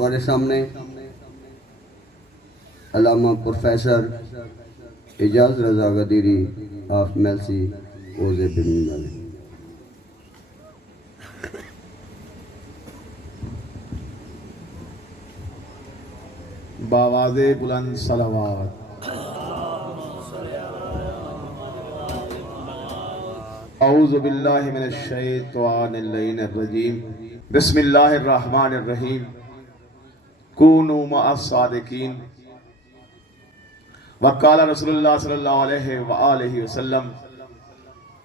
तुम्हारे सामने अल्लामा प्रोफेसर एजाज रजा गदीरी ऑफ मेलसी ओज़े बिन बावाज़े बुलंद सलावत। औज़ु बिल्लाहि मिनश शैतानिर रजीम। बिस्मिल्लाहिर रहमानिर रहीम। कूनू मअस सादिकीन। वक़ाल रसूलुल्लाह सल्लल्लाहु अलैहि व आलिहि वसल्लम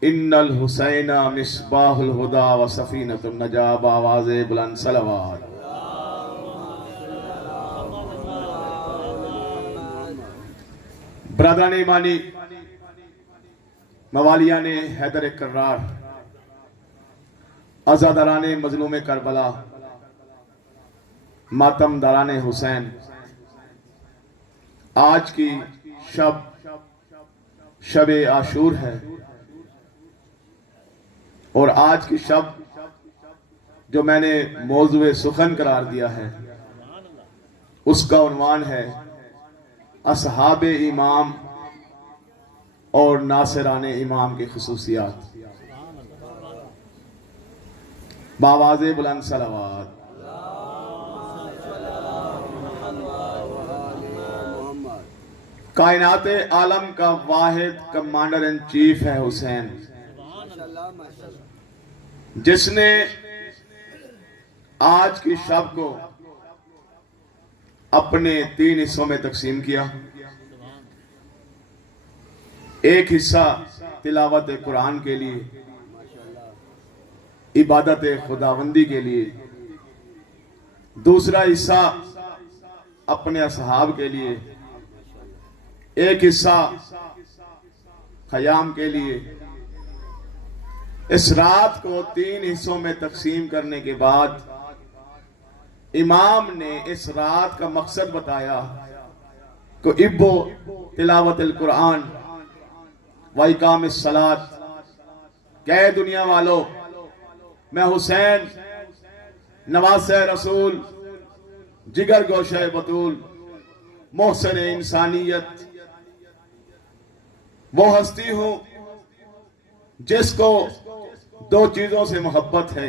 इन्नल हुसैना मिस्बाहुल हुदा व सफीनतुन नजा। बावाज़े बुलंद सलावत। ब्रदरान ईमानी, मवालियान हैदर कर्रार, आज़ादारान मजलूम करबला, मातमदारान हुसैन, आज की शब आशूर है और आज की शब जो मैंने मौज़ूए सुखन करार दिया है उसका उन्वान है असहाबे इमाम और नासिराने इमाम की खुसूसियात। बावाज़े बुलंद सलावत। कायनाते आलम का वाहिद कमांडर इन चीफ है हुसैन, जिसने आज की शब को अपने 3 हिस्सों में तकसीम किया। एक हिस्सा तिलावत कुरान के लिए, इबादत खुदावंदी के लिए, दूसरा हिस्सा अपने असहाब के लिए, एक हिस्सा ख़याम के लिए। इस रात को 3 हिस्सों में तकसीम करने के बाद इमाम ने इस रात का मकसद बताया कि इब्बो तिलावत कुरान व इकाम सलात। कह दुनिया वालों, मैं हुसैन नवासे रसूल, जिगर गोशे बतूल, मोहसिन इंसानियत वो हस्ती हूं जिसको 2 चीजों से मोहब्बत है।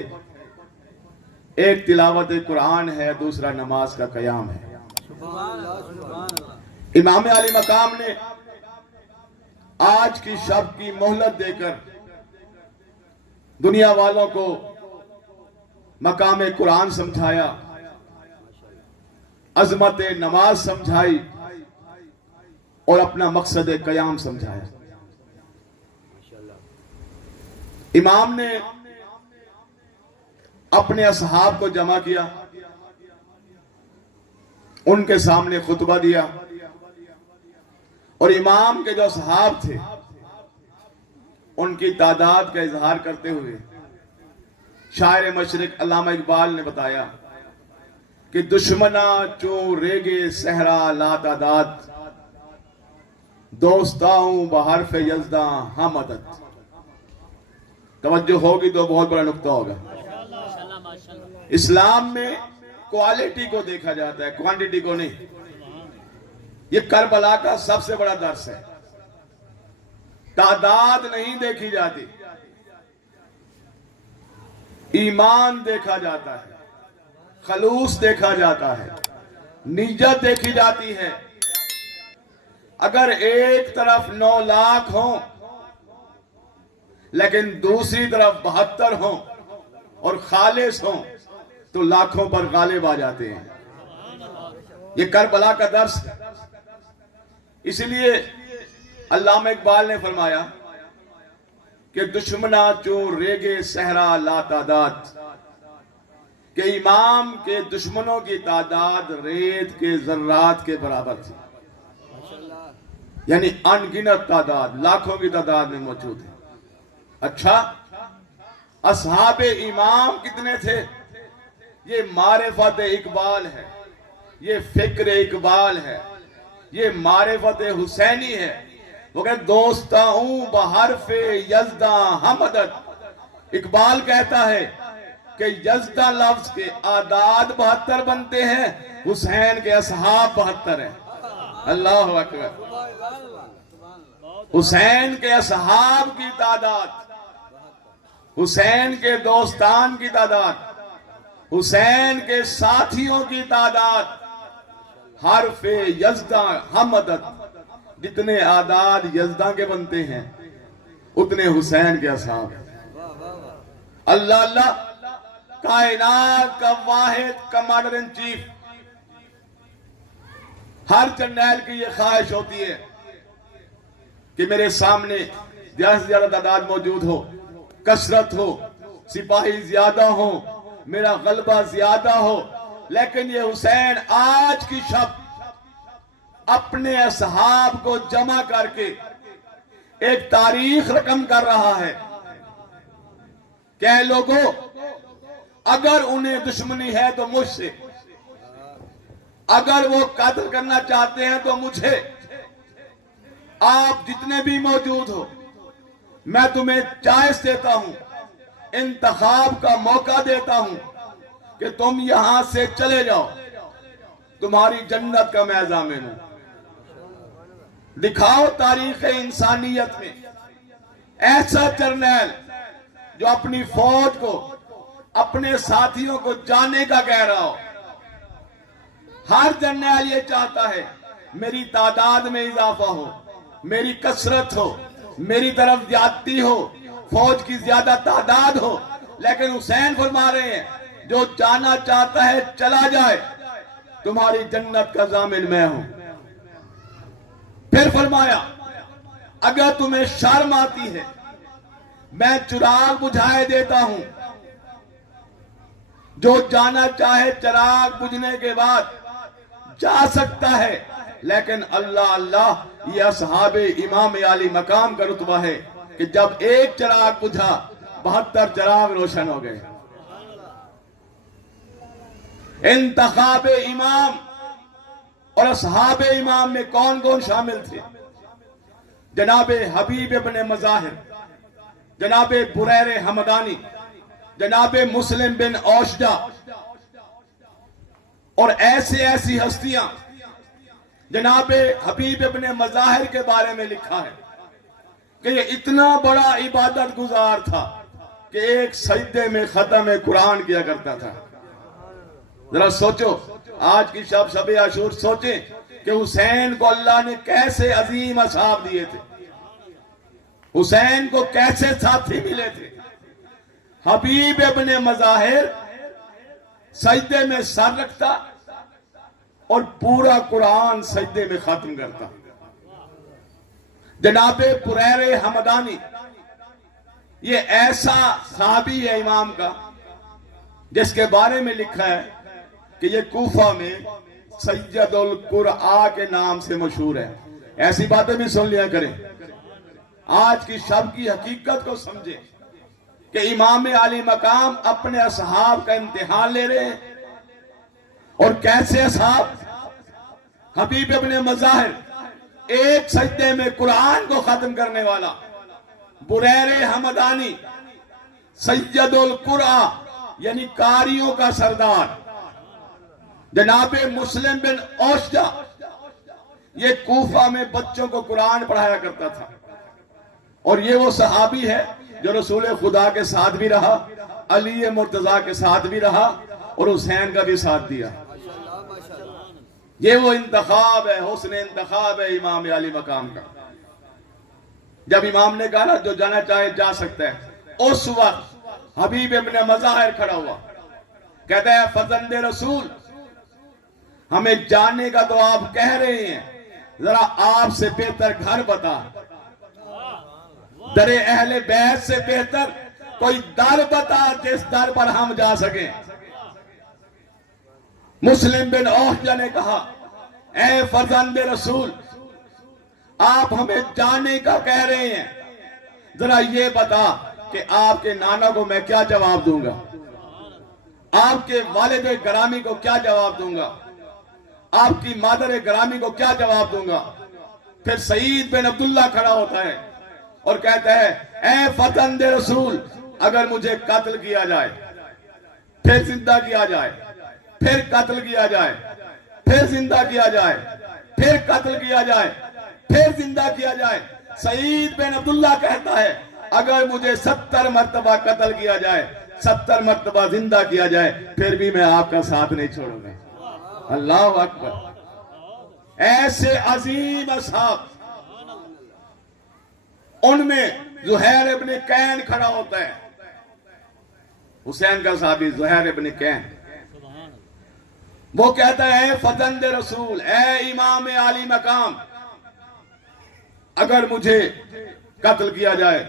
एक तिलावत कुरान है, दूसरा नमाज का कयाम है। इमाम अली मकाम ने आज की शब की मोहलत देकर दुनिया वालों को मकाम कुरान समझाया, अजमत नमाज समझाई और अपना मकसद कयाम समझाया। इमाम ने अपने असहाब को जमा किया, उनके सामने खुतबा दिया और इमाम के जो असहाब थे उनकी तादाद का इजहार करते हुए शायर मशरिक अल्लामा इकबाल ने बताया कि दुश्मना चो रेगे सहरा ला तादाद, दोस्ताऊं बहरफ यज़दा हम अदद। तवज्जो होगी तो बहुत बड़ा नुक्ता होगा। इस्लाम में क्वालिटी को देखा जाता है, क्वांटिटी को नहीं। ये करबला का सबसे बड़ा दर्स है। तादाद नहीं देखी जाती, ईमान देखा जाता है, खलूस देखा जाता है, नियत देखी जाती है। अगर एक तरफ 9 लाख हो लेकिन दूसरी तरफ 72 हो और खालिस हो तो लाखों पर गालिब आ जाते हैं। ये करबला का दर्स है। इसलिए अल्लामा इकबाल ने फरमाया कि दुश्मना चो रेगे सहरा ला तादाद, कि इमाम के दुश्मनों की तादाद रेत के जर्रात के बराबर थी, यानी अनगिनत तादाद, लाखों की तादाद में मौजूद है। अच्छा, असहाबे इमाम कितने थे? ये मारिफत इकबाल है, ये फिक्र इकबाल है, ये मारिफत हुसैनी है। वो कहते दोस्ताऊं बहरफे यज़दा हमदद। इकबाल कहता है कि यज़दा लफ्ज के आदाद 72 बनते हैं, हुसैन के असहाब 72 हैं। अल्लाह अकबर। हुसैन के असहाब की तादाद, हुसैन के दोस्तान की तादाद, हुसैन के साथियों की तादाद, हरफे यज़दा हमदत, जितने आदाद यज़दा के बनते हैं उतने हुसैन के असहाब। अल्लाह अल्लाह, कायनात का वाहिद कमांडर इन चीफ, हर जर्नैल की यह ख्वाहिश होती है कि मेरे सामने ज्यादा से ज्यादा तादाद मौजूद हो, कसरत हो, सिपाही ज्यादा हो, मेरा गलबा ज्यादा हो। लेकिन ये हुसैन आज की शब अपने असहाब को जमा करके एक तारीख रकम कर रहा है। क्या लोगों, अगर उन्हें दुश्मनी है तो मुझसे, अगर वो कत्ल करना चाहते हैं तो मुझे, आप जितने भी मौजूद हो, मैं तुम्हें चॉइस देता हूं, इंतखाब का मौका देता हूं कि तुम यहां से चले जाओ, तुम्हारी जन्नत का मैं ज़ामिन हूं। दिखाओ तारीख इंसानियत में ऐसा जर्नैल जो अपनी फौज को, अपने साथियों को जाने का कह रहा हो। हर जर्नैल ये चाहता है मेरी तादाद में इजाफा हो, मेरी कसरत हो, मेरी तरफ ज्यादती हो, फौज की ज्यादा तादाद हो। लेकिन हुसैन फरमा रहे हैं जो जाना चाहता है चला जाए, तुम्हारी जन्नत का जामिन मैं हूं। फिर फरमाया अगर तुम्हें शर्म आती है मैं चिराग बुझाए देता हूं, जो जाना चाहे चिराग बुझने के बाद जा सकता है। लेकिन अल्लाह अल्लाह, ये असहाबे इमाम आली मकाम का रुतबा है कि जब एक चिराग बुझा 72 चिराग रोशन हो गए। इंतखाबे इमाम और असहाबे इमाम में कौन कौन शामिल थे? जनाबे हबीब इब्ने मज़ाहिर, जनाबे बुरैर हमदानी, जनाबे मुस्लिम बिन औशजा और ऐसी ऐसी हस्तियां। जनाबे हबीब इब्ने मज़ाहिर के बारे में लिखा है कि ये इतना बड़ा इबादत गुजार था कि एक सजदे में खत्म कुरान किया करता था। जरा सोचो, आज की शब आशूर सोचें कि हुसैन को अल्लाह ने कैसे अजीम असहाब दिए थे, हुसैन को कैसे साथी मिले थे। हबीब इब्ने मज़ाहिर सजदे में सर रखता और पूरा कुरान सजदे में खत्म करता। जनाबे बुरैर हमदानी, ये ऐसा साहबी है इमाम का जिसके बारे में लिखा है कि ये कूफा में सैयदुल कुरआ के नाम से मशहूर है। ऐसी बातें भी सुन लिया करें, आज की शब की हकीकत को समझे कि इमाम आली मकाम अपने असहाब का इम्तिहान ले रहे हैं। और कैसे असहाब? हबीब इब्ने मज़ाहिर एक सजदे में कुरान को खत्म करने वाला, बुरैर हमदानी सैयदुल कुरआ यानी कारियों का सरदार, जनाबे मुस्लिम बिन औशजा ये कूफा में बच्चों को कुरान पढ़ाया करता था। और ये वो सहाबी है जो रसूल खुदा के साथ भी रहा, अली मुर्तजा के साथ भी रहा और हुसैन का भी साथ दिया। ये वो इंतखाब है, हुस्न इंतखाब है इमाम अली मकाम का। जब इमाम ने कहा ना जो जाना चाहे जा सकता है, उस वक्त हबीब इब्ने मज़ाहिर खड़ा हुआ, कहता है फजंदे रसूल, हमें जाने का तो आप कह रहे हैं, जरा आपसे बेहतर घर बता, दरे अहले बैत से बेहतर कोई दर बता जिस दर पर हम जा सके। मुस्लिम बिन औशजा ने कहा ए फरजंदे रसूल, आप हमें जाने का कह रहे हैं, जरा ये बता कि आपके नाना को मैं क्या जवाब दूंगा, आपके वालिद ग्रामी को क्या जवाब दूंगा, आपकी मादर ग्रामी को क्या जवाब दूंगा। फिर सईद बिन अब्दुल्ला खड़ा होता है और कहता है ए फतंदे रसूल, अगर मुझे कत्ल किया जाए फिर जिंदा किया जाए, फिर कत्ल किया जाए, फिर जिंदा किया जाए, फिर कत्ल किया जाए, फिर जिंदा किया जाए। सईद बिन अब्दुल्ला कहता है अगर मुझे 70 मर्तबा कत्ल किया जाए, 70 मर्तबा जिंदा किया जाए, फिर भी मैं आपका साथ नहीं छोड़ूंगा। अल्लाह अकबर। ऐसे अजीम असहाब, उनमें ज़ुहैर इब्न कैन खड़ा होता है, हुसैन का साहबी ज़ुहैर इब्न कैन। वो कहता है फजंद रसूल, ए इमाम आली मकाम, अगर मुझे कत्ल किया जाए,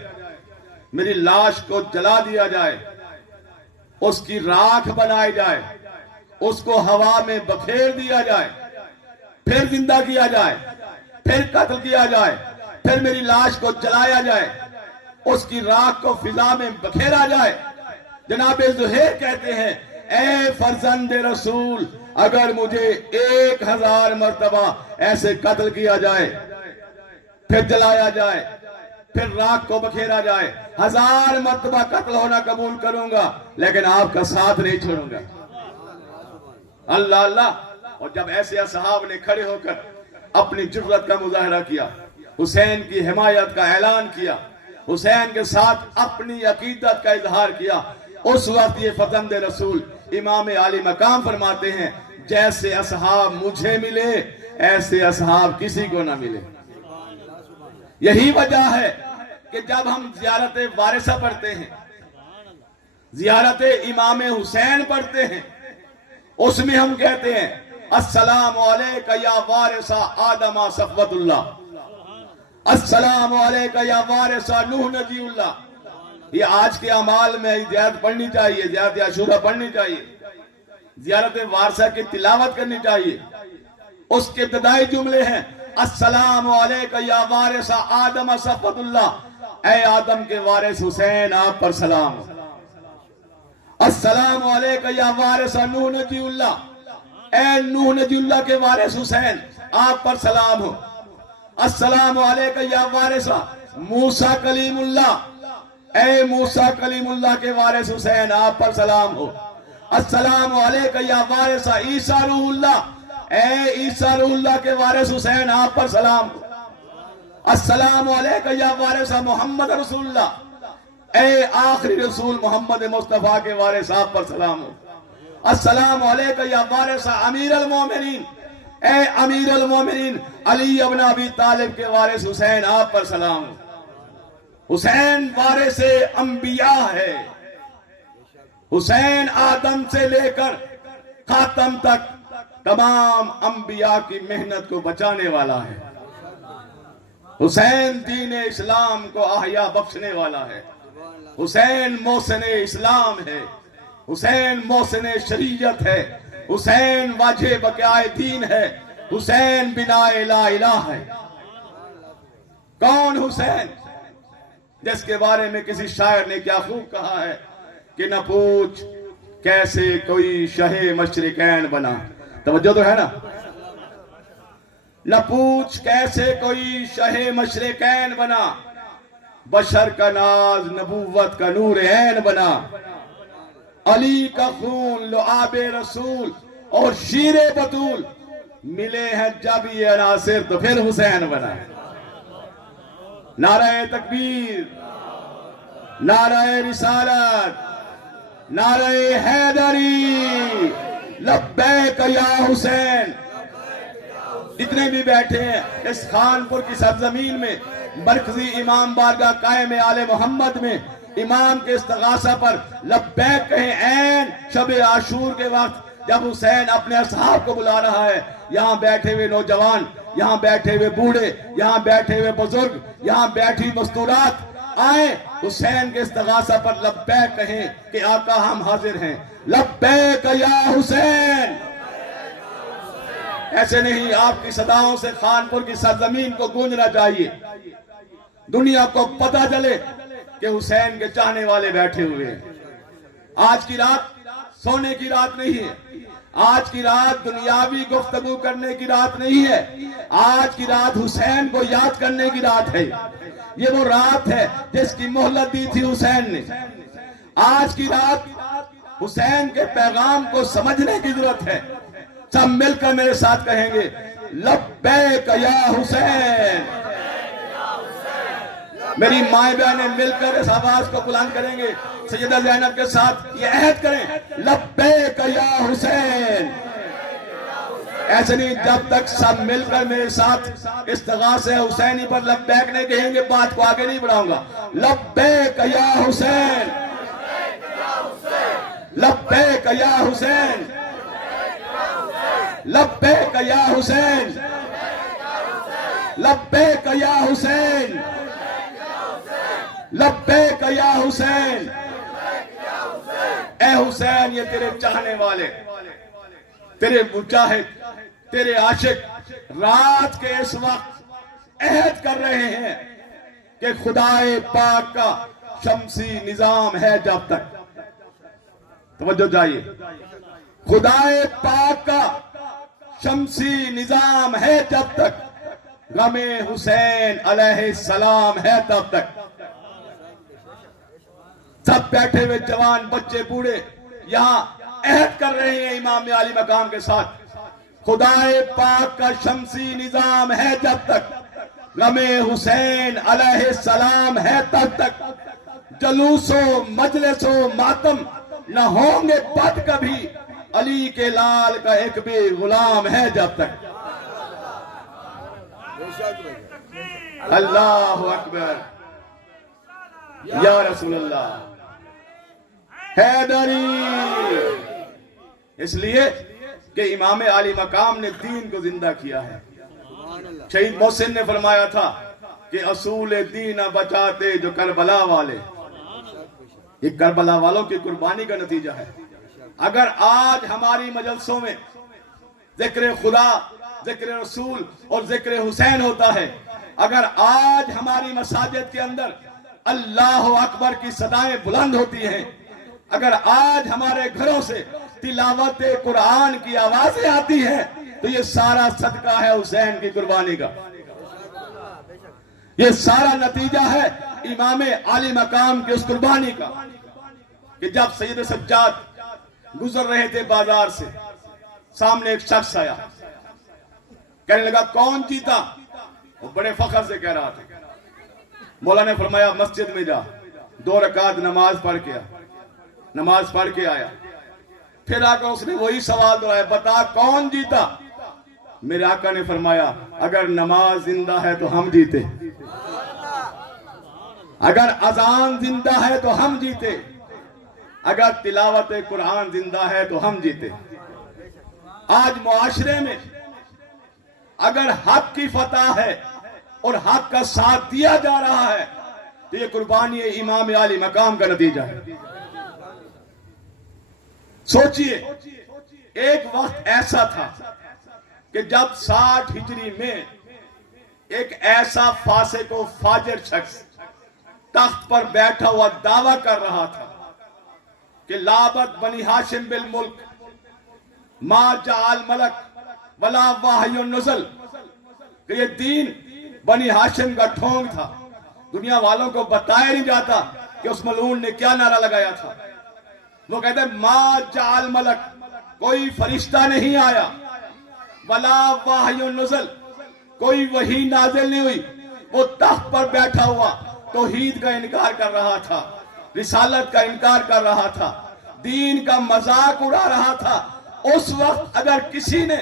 मेरी लाश को जला दिया जाए, उसकी राख बनाई जाए, उसको हवा में बखेर दिया जाए, फिर जिंदा किया जाए, फिर कत्ल किया जाए, फिर मेरी लाश को जलाया जाए, उसकी राख को फिजा में बखेरा जाए। जनाब ज़ुहैर कहते हैं ए फरजंद रसूल, अगर मुझे 1000 मर्तबा ऐसे कत्ल किया जाए, फिर जलाया जाए, फिर राख को बखेरा जाए, 1000 मर्तबा कत्ल होना कबूल करूंगा, लेकिन आपका साथ नहीं छोड़ूंगा। अल्लाह अल्लाह। और जब ऐसे असहाब ने खड़े होकर अपनी जुर्रत का मुजाहरा किया, हुसैन की हिमायत का ऐलान किया, हुसैन के साथ अपनी अकीदत का इजहार किया, उस वक्त ये फजंद रसूल इमाम आली मकाम फरमाते हैं जैसे असहाब मुझे मिले ऐसे असहाब किसी को ना मिले। यही वजह है कि जब हम ज़ियारत वारिसा पढ़ते हैं, ज़ियारत इमाम हुसैन पढ़ते हैं, उसमें हम कहते हैं अस्सलामु अलैका या वारिसा आदम सफ़वतुल्लाह, अस्सलामु अलैका या वारिसा नूह नजीउल्लाह। ये आज के अमाल में ज़ियारत पढ़नी चाहिए, ज़ियारत आशूरा पढ़नी चाहिए, ज़ियारत वारसा की तिलावत करनी चाहिए। उसके इब्तिदाई जुमले हैं अस्सलामु अलैका या वारिसा आदम सफ़वतुल्लाह, ऐ आदम के वारिस हुसैन आप पर सलाम हो। अस्सलामु अलैका या वारिसा नूह नजीउल्लाह, ऐ नूह नजीउल्लाह के वारिस हुसैन आप पर सलाम हो। अस्सलामु अलैका या वारिसा मूसा कलीमुल्लाह, ऐ मूसा कलीमुल्लाह के वारिस हुसैन आप पर सलाम हो। अस्सलामु अलैका या वारिसा ईसा रूहुल्लाह, ऐ ईसा रूहुल्लाह के वारिस हुसैन आप पर सलाम हो। अस्सलामु अलैका या वारिसा मोहम्मद रसूलुल्लाह, ऐ आखिरी रसूल मोहम्मद मुस्तफा के वारिस आप पर सलाम हो। अस्सलामु अलैका या वारिसा अमीरुल मोमिनीन, ऐ अमीरुल मोमिनीन अली इब्न अबी तालिब के वारिस हुसैन आप पर सलाम हो। हुसैन वारिस अंबिया है, हुसैन आदम से लेकर खातम तक तमाम अंबिया की मेहनत को बचाने वाला है। हुसैन दीन इस्लाम को आहिया बख्शने वाला है। हुसैन मोहसिन इस्लाम है, हुसैन मोहसिन शरीयत है, हुसैन वाजे बकाए दीन है, हुसैन बिना ला इलाह है। कौन हुसैन? जिसके बारे में किसी शायर ने क्या खूब कहा है कि न पूछ कैसे कोई शहे मशरिकैन बना। तवज्जो तो है ना। न पूछ कैसे कोई शहे मशरिकैन बना, बशर का नाज नबूवत का नूर ऐन बना। अली का खून लुआबे रसूल और शीरे बतूल मिले हैं जब ये अनासिर तो फिर हुसैन बना। नाराए तकबीर, नाराए रिसालत, नाराए हैदरी, लब्बैक या हुसैन। जितने भी बैठे हैं इस खानपुर की सरजमीन में, मरकजी इमाम बारगाह कायम आले मोहम्मद में इमाम के इस्तगासा पर लब्बैक कहें। ऐन शब आशूर के वक्त जब हुसैन अपने असहाब को बुला रहा है, यहाँ बैठे हुए नौजवान, यहाँ बैठे हुए बूढ़े, यहाँ बैठे हुए बुजुर्ग, यहाँ बैठी मस्तूरात आए हुसैन के इस्तगासा पर लब्बैक कहें कि आका हम हाजिर हैं। लब्बैक या हुसैन। ऐसे नहीं, आपकी सदाओं से खानपुर की सरजमीन को गूंजना चाहिए, दुनिया को पता चले कि हुसैन के चाहने वाले बैठे हुए हैं। आज की रात सोने की रात नहीं है, आज की रात दुनियावी गुफ्तगू करने की रात नहीं है, आज की रात हुसैन को याद करने की रात है। ये वो रात है जिसकी मोहलत दी थी हुसैन ने। आज की रात हुसैन के पैगाम को समझने की जरूरत है। सब मिलकर मेरे साथ कहेंगे, लब्बैक या हुसैन। मेरी माए बहनें मिलकर इस आवाज को बुलंद करेंगे, सैयदा ज़ैनब के साथ ये अहद करें, लब्बैक या हुसैन। ऐसे नहीं, जब तक सब मिलकर मेरे साथ इस्तिग़ासे हुसैनी पर लब्बैक नहीं कहेंगे, बात को आगे नहीं बढ़ाऊंगा। लब्बैक या हुसैन, लब्बैक या हुसैन, लब्बैक या हुसैन, लब्बैक या हुसैन, लब्बैक या हुसैन। ए हुसैन, ये तेरे चाहने वाले, तेरे मुजाहिद, तेरे आशिक रात के इस वक्त अहद कर रहे हैं कि खुदाए पाक का शमसी निजाम है जब तक। तवज्जो जाइए, खुदाए पाक का शमसी निजाम है जब तक, गमे हुसैन अलैहिस्सलाम है तब तक। सब बैठे हुए जवान, बच्चे, बूढ़े यहां अहद कर रहे हैं इमाम आली मकाम के साथ, खुदाए पाक का शमसी निजाम है जब तक, गमे हुसैन अलैहिस्सलाम है तब तक। जलूसो मजलिसो मातम न होंगे पद कभी, अली के लाल का एक भी गुलाम है जब तक। अल्लाह अकबर, या रसूलल्लाह हैदरी। इसलिए कि इमाम आली मकाम ने दीन को जिंदा किया है। शहीद मोहसिन ने फरमाया था कि असूल दीन बचाते जो करबला वाले। ये करबला वालों की कुर्बानी का नतीजा है। अगर आज हमारी मजलसों में जिक्र खुदा, जिक्र रसूल और जिक्र हुसैन होता है, अगर आज हमारी मसाजिद के अंदर अल्लाह अकबर की सदाएं बुलंद होती हैं, अगर आज हमारे घरों से तिलावत कुरान की आवाजें आती हैं, तो ये सारा सदका है हुसैन की कुर्बानी का। ये सारा नतीजा है इमाम आली मकाम की उस कुर्बानी का कि जब सैयद सज्जाद गुजर रहे थे बाजार से, सामने एक शख्स आया, कहने लगा कौन जीता? वो बड़े फख्र से कह रहा था। मौला ने फरमाया मस्जिद में जा, 2 रकात नमाज पढ़ के आ। नमाज पढ़ के आया, फिर आकर उसने वही सवाल दोहराया, बता कौन जीता? मेरे आका ने फरमाया अगर नमाज जिंदा है तो हम जीते, अगर अजान जिंदा है तो हम जीते, अगर तिलावत कुरान जिंदा है तो हम जीते। आज मुआशरे में अगर हक की फतह है और हक का साथ दिया जा रहा है, तो ये कुर्बानी इमाम आली मकाम का नतीजा है। सोचिए, एक वक्त ऐसा था कि जब 60 हिजरी में एक ऐसा फासिक व फाजिर शख्स तख्त पर बैठा हुआ दावा कर रहा था कि लाबत बनी हाशिम बिल मुल्क मा जाल मलक वला वाहयुन नुज़ल, कि ये दीन बनी हाशिम का ढोंग था। दुनिया वालों को बताया नहीं जाता कि उस मलून ने क्या नारा लगाया था। वो कहते मा जाल मलक, कोई फरिश्ता नहीं आया, वला वाहयुन नुज़ल, कोई वही नाजिल नहीं हुई। वो तख्त पर बैठा हुआ तौहीद का इनकार कर रहा था, रिसालत का इनकार कर रहा था, दीन का मजाक उड़ा रहा था। उस वक्त अगर किसी ने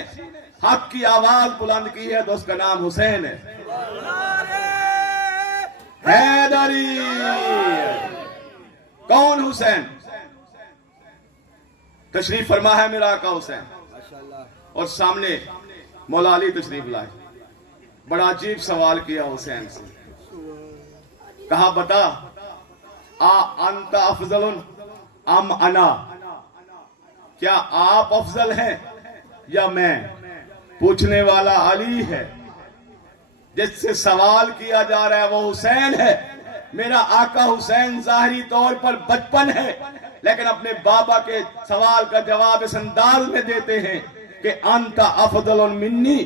हक की आवाज बुलंद की है तो उसका नाम हुसैन है। हैदरी। कौन हुसैन? तशरीफ फरमा है मेरा आका हुसैन, और सामने मौला अली तशरीफ लाए। बड़ा अजीब सवाल किया हुसैन से, कहा बता आ अंत अफजलुन अम अना, क्या आप अफजल हैं या मैं? पूछने वाला अली है, जिससे सवाल किया जा रहा है वो हुसैन है। मेरा आका हुसैन जाहिरी तौर पर बचपन है, लेकिन अपने बाबा के सवाल का जवाब इस अंदाज में देते हैं कि अंत अफजल मिन्नी,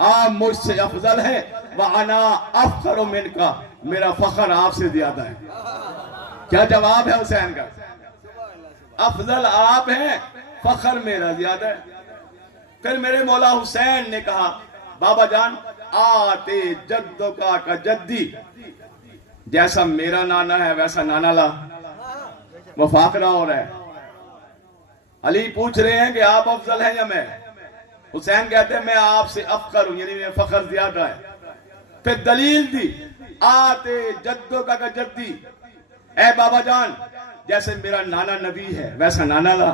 आप मुझसे अफजल है, व अना अफखर मिनका, मेरा फखर आपसे ज्यादा है। क्या जवाब है हुसैन का? अफजल आप हैं, फखर मेरा ज्यादा है। फिर मेरे मौला हुसैन ने कहा, बाबा जान आते जद्दो का जद्दी, जैसा मेरा नाना है वैसा नाना ला। मुफाकरा हो रहा है। अली पूछ रहे हैं कि आप अफजल हैं या मैं? हुसैन कहते हैं मैं आपसे अफकर हूं, यानी मैं फखर ज्यादा है। फिर दलील दी, आते जद्दो का जद्दी, ए बाबा जान जैसे मेरा नाना नबी है वैसा नाना ला।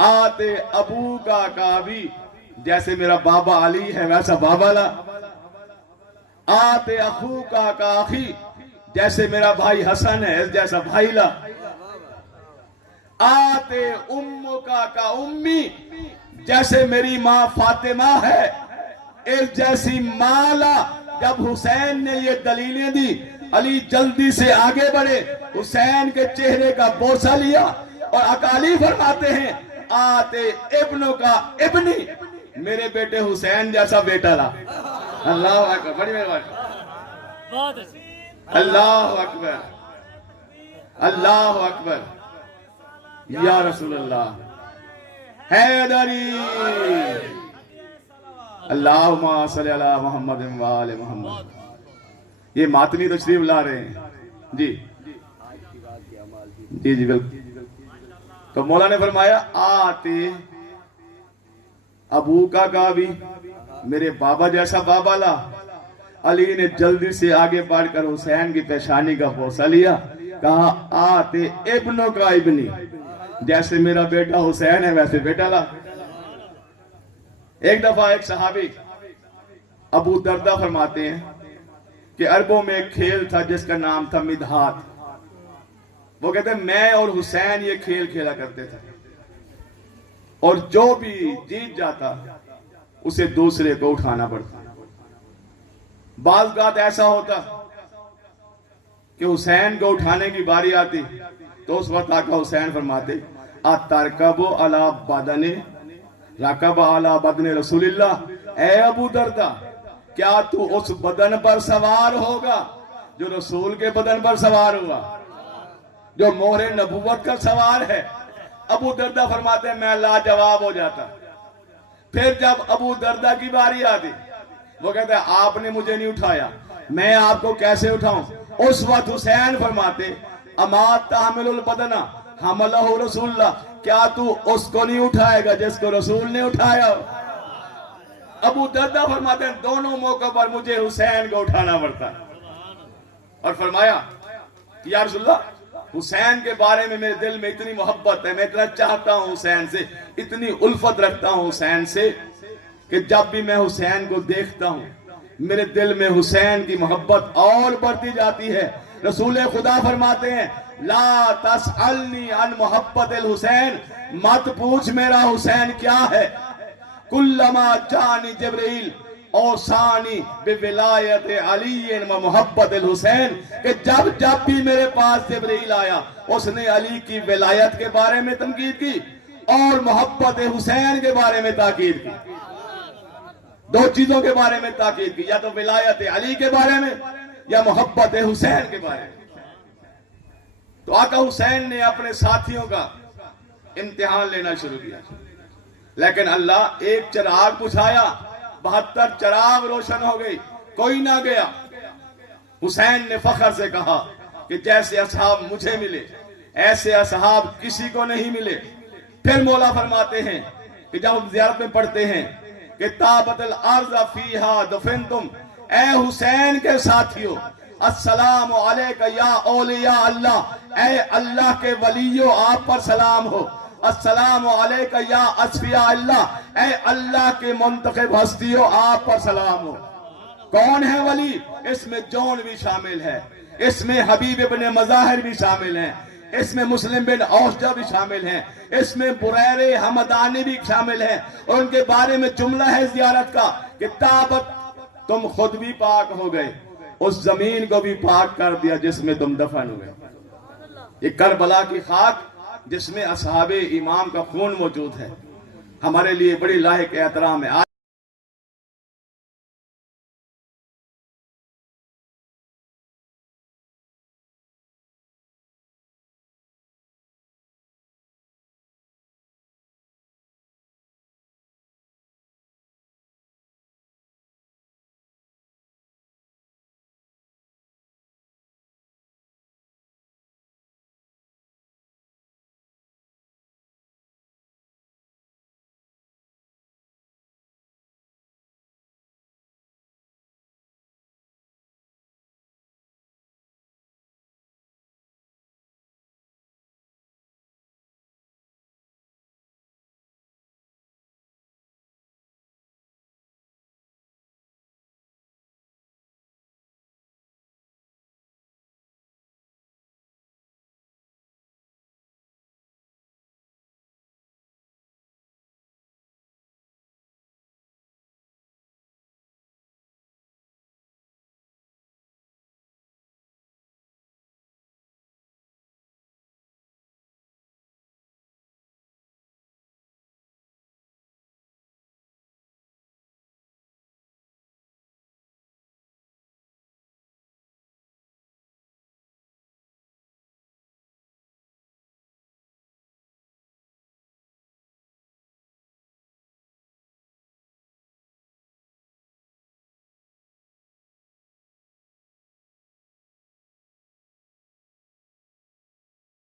आते अबू का भी, जैसे मेरा बाबा अली है वैसा बाबा ला। आते अखू का अखी, जैसे मेरा भाई हसन है जैसा भाई ला। आते उम्मो का उम्मी, जैसे मेरी माँ फातिमा है एक जैसी माला। जब हुसैन ने ये दलीलें दी, अली जल्दी से आगे बढ़े, हुसैन के चेहरे का बोसा लिया और अकाली फरमाते हैं, आते इब्नो का इब्नी, मेरे बेटे हुसैन जैसा बेटा ला। अल्लाह अकबर, बड़ी मेहरबानी, अल्लाह अकबर, अल्लाह अकबर, या रसूल अल्लाह हैदरी, अल्लाहुम्मा सल्ली अला मुहम्मद व आले मुहम्मद। ये मातनी तशरीफ ला रहे हैं जी जी जी बिल्कुल। तो मौला ने फरमाया आते अबू का भी, मेरे बाबा जैसा बाबा ला। अली ने जल्दी से आगे बढ़कर हुसैन की पेशानी का बोसा लिया, कहा आते इब्नो का इब्नी, जैसे मेरा बेटा हुसैन है वैसे बेटा ला। एक दफा एक सहाबी अबू दर्दा फरमाते हैं कि अरबों में एक खेल था जिसका नाम था मिदहात। वो कहते हैं मैं और हुसैन ये खेल खेला करते थे, और जो भी जीत जाता उसे दूसरे को उठाना पड़ता। बाज़ ऐसा होता कि हुसैन को उठाने की बारी आती तो उस वक्त आका हुसैन फरमाते, अतरकबो अला बदने रकब अला बदने रसूलिल्लाह। ए अबू दर्दा, क्या तू उस बदन पर सवार होगा जो रसूल के बदन पर सवार हुआ, जो मोहरे नबुवत का सवार है? अबू दर्दा फरमाते हैं मैं लाजवाब हो जाता। फिर जब अबू दर्दा की बारी आती, वो कहते हैं आपने मुझे नहीं उठाया, मैं आपको कैसे उठाऊं? उस वक्त हुसैन फरमाते, अमा तामिलुल बदना हमलहु रसूलुल्लाह, क्या तू उसको नहीं उठाएगा जिसको रसूल ने उठाया? अबू दर्दा फरमाते हैं दोनों मौकों पर मुझे हुसैन को उठाना पड़ता। और फरमाया या रसूलल्लाह, हुसैन के बारे में मेरे दिल में इतनी मोहब्बत है, मैं इतना चाहता हूं हुसैन से, इतनी उल्फत रखता हूं हुसैन से, कि जब भी मैं हुसैन को देखता हूं मेरे दिल में हुसैन की मोहब्बत और बढ़ती जाती है। रसूल खुदा फरमाते हैं, ला तसअलनी अन मोहब्बत अल हुसैन, मत पूछ मेरा हुसैन क्या है। कुल्लमा जानी जिब्रील और सानी बिविलायत अली व मोहब्बत अल हुसैन, कि जब जब भी मेरे पास जिब्रील आया उसने अली की विलायत के बारे में तनकीद की और मोहब्बत हुसैन के बारे में ताकीद की। दो चीजों के बारे में ताकीद की, या तो विलायत अली के बारे में या मोहब्बत हुसैन के बारे में। तो आका हुसैन ने अपने साथियों का इम्तिहान लेना शुरू किया, लेकिन अल्लाह एक चिराग बुझाया, 72 चिराग रोशन हो गई, कोई ना गया। हुसैन ने फखर से कहा कि जैसे असहाब मुझे मिले ऐसे असहाब किसी को नहीं मिले। फिर मौला फरमाते हैं कि जब हम ज़ियारत में पढ़ते हैं कि ताबतल अर्ज़ फीहा दफनतुम, ए हुसैन के साथियों, अस्सलाम अलैका या औलिया अल्लाह, ए अल्लाह के वलियों आप पर सलाम हो। अस्सलाम अलैका या अस्फिया अल्लाह, ए अल्लाह के मुंतखब हस्तियों आप पर सलाम हो। कौन है वली? इसमें जौन भी शामिल है, इसमें हबीब इब्ने मज़ाहिर भी शामिल हैं, इसमें मुस्लिम बिन औसजा भी शामिल हैं, इसमें बुरैरे हमदानी भी शामिल हैं। और उनके बारे में जुमला है ज़ियारत का कि ताबत, तुम खुद भी पाक हो गए, उस जमीन को भी पाक कर दिया जिसमें तुम दफन हुए। ये करबला की खाक जिसमें असहाबे इमाम का खून मौजूद है, हमारे लिए बड़ी लायक एहतराम है।